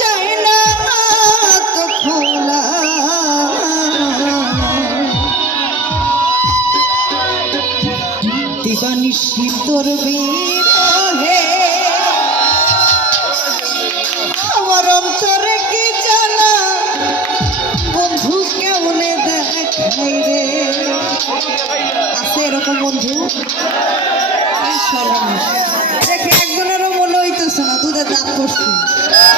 চাই না তো খোলা তোর বিরহে আমার অন্তরে জানা বন্ধু কেমনে দেখাই রে আছে এরকম বন্ধু দেখে chama Duda da Porto.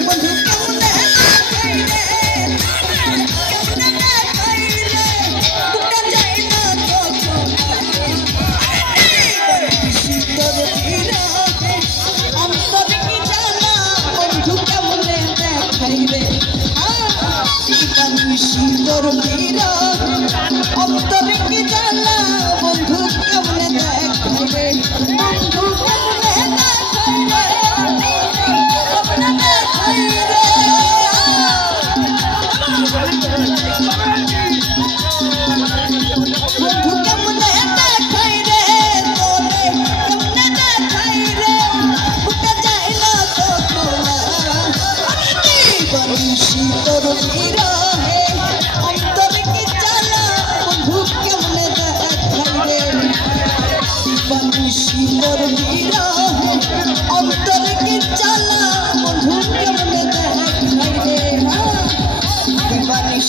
বন্ধু কেমন লাগে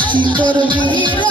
বংশী